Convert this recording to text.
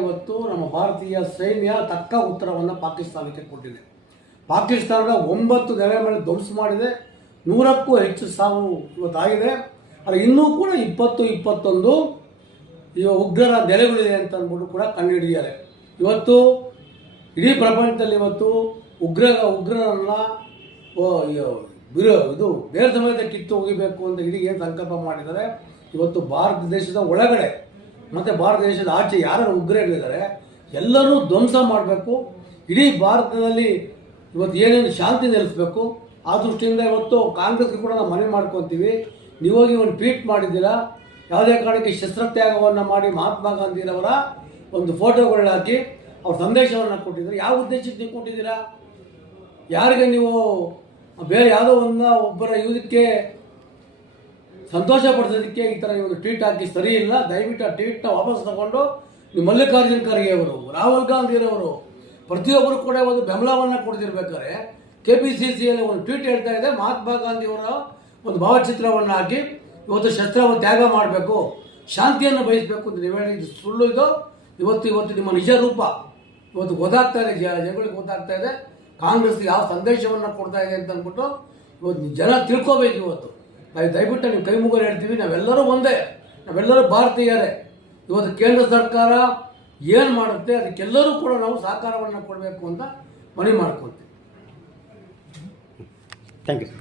ಇವತ್ತು ನಮ್ಮ ಭಾರತೀಯ ಸೈನ್ಯ ತಕ್ಕ ಉತ್ತರವನ್ನು ಪಾಕಿಸ್ತಾನಕ್ಕೆ ಕೊಟ್ಟಿದೆ. ಪಾಕಿಸ್ತಾನದ 9 ನೆಲೆ ಮೇಲೆ ಧ್ವಂಸ ಮಾಡಿದೆ. 100ಕ್ಕೂ ಹೆಚ್ಚು ಸಾವು ಇವತ್ತಾಗಿದೆ. ಆದರೆ ಇನ್ನೂ ಕೂಡ 20-21 ಉಗ್ರರ ನೆಲೆಗಳಿದೆ ಅಂತ ಅಂದ್ಬಿಟ್ಟು ಕೂಡ ಕಂಡುಹಿಡಿದಿದ್ದಾರೆ. ಇವತ್ತು ಇಡೀ ಪ್ರಪಂಚದಲ್ಲಿ ಇವತ್ತು ಉಗ್ರರನ್ನ ಇದು ಬೇರೆ ಸಮೇತ ಕಿತ್ತು ಹೋಗಿಬೇಕು ಅಂತ ಇಡೀ ಏನು ಸಂಕಲ್ಪ ಮಾಡಿದ್ದಾರೆ. ಇವತ್ತು ಭಾರತ ದೇಶದ ಒಳಗಡೆ ಮತ್ತು ಭಾರತ ದೇಶದ ಆಚೆ ಯಾರು ಉಗ್ರರಿದ್ದಾರೆ ಎಲ್ಲರೂ ಧ್ವಂಸ ಮಾಡಬೇಕು. ಇಡೀ ಭಾರತದಲ್ಲಿ ಇವತ್ತು ಏನೇನು ಶಾಂತಿ ನೆಲೆಸಬೇಕು. ಆ ದೃಷ್ಟಿಯಿಂದ ಇವತ್ತು ಕಾಂಗ್ರೆಸ್ಗೆ ಕೂಡ ನಾವು ಮನವಿ ಮಾಡ್ಕೊತೀವಿ. ನೀವಾಗಿ ಒಂದು ಟ್ವೀಟ್ ಮಾಡಿದ್ದೀರಾ, ಯಾವುದೇ ಕಾರಣಕ್ಕೆ ಶಸ್ತ್ರತ್ಯಾಗವನ್ನು ಮಾಡಿ ಮಹಾತ್ಮ ಗಾಂಧಿರವರ ಒಂದು ಫೋಟೋಗಳನ್ನ ಹಾಕಿ ಅವ್ರ ಸಂದೇಶವನ್ನು ಕೊಟ್ಟಿದ್ದಾರೆ. ಯಾವ ಉದ್ದೇಶಕ್ಕೆ ನೀವು ಕೊಟ್ಟಿದ್ದೀರಾ? ಯಾರಿಗೆ ನೀವು ಬೇರೆ ಯಾವುದೋ ಒಬ್ಬರ ಇದಕ್ಕೆ ಸಂತೋಷ ಪಡಿಸೋದಕ್ಕೆ ಈ ಥರ ಒಂದು ಟ್ವೀಟ್ ಹಾಕಿ ಸರಿ ಇಲ್ಲ. ದಯವಿಟ್ಟು ಆ ಟ್ವೀಟ್ನ ವಾಪಸ್ ತಗೊಂಡು ನೀವು ಮಲ್ಲಿಕಾರ್ಜುನ ಖರ್ಗೆ ಅವರು, ರಾಹುಲ್ ಗಾಂಧಿರವರು ಪ್ರತಿಯೊಬ್ಬರು ಕೂಡ ಒಂದು ಬೆಂಬಲವನ್ನು ಕೊಡ್ತಿರ್ಬೇಕಾದ್ರೆ KPCCಯಲ್ಲಿ ಒಂದು ಟ್ವೀಟ್ ಹೇಳ್ತಾ ಇದೆ, ಮಹಾತ್ಮ ಗಾಂಧಿಯವರ ಒಂದು ಭಾವಚಿತ್ರವನ್ನು ಹಾಕಿ ಇವತ್ತು ಶಸ್ತ್ರವನ್ನು ತ್ಯಾಗ ಮಾಡಬೇಕು, ಶಾಂತಿಯನ್ನು ಬಯಸಬೇಕು ಅಂತ ನೀವು ಹೇಳಿ ಸುಳ್ಳು. ಇದು ಇವತ್ತು ನಿಮ್ಮ ನಿಜ ರೂಪ ಇವತ್ತು ಗೊತ್ತಾಗ್ತಾ ಇದೆ, ಜನಗಳಿಗೆ ಗೊತ್ತಾಗ್ತಾ ಇದೆ ಕಾಂಗ್ರೆಸ್ ಯಾವ ಸಂದೇಶವನ್ನು ಕೊಡ್ತಾ ಇದೆ ಅಂತ ಅಂದ್ಬಿಟ್ಟು ಇವತ್ತು ಜನ ತಿಳ್ಕೋಬೇಕು. ಇವತ್ತು ನಾವು ದಯವಿಟ್ಟು ನೀವು ಕೈ ಮುಗಿದು ಹೇಳ್ತೀವಿ, ನಾವೆಲ್ಲರೂ ಒಂದೇ, ನಾವೆಲ್ಲರೂ ಭಾರತೀಯರೇ. ಇವತ್ತು ಕೇಂದ್ರ ಸರ್ಕಾರ ಏನು ಮಾಡುತ್ತೆ ಅದಕ್ಕೆಲ್ಲರೂ ಕೂಡ ನಾವು ಸಹಕಾರವನ್ನು ಕೊಡಬೇಕು ಅಂತ ಮನವಿ ಮಾಡ್ಕೊಳ್ತೀವಿ. Thank you.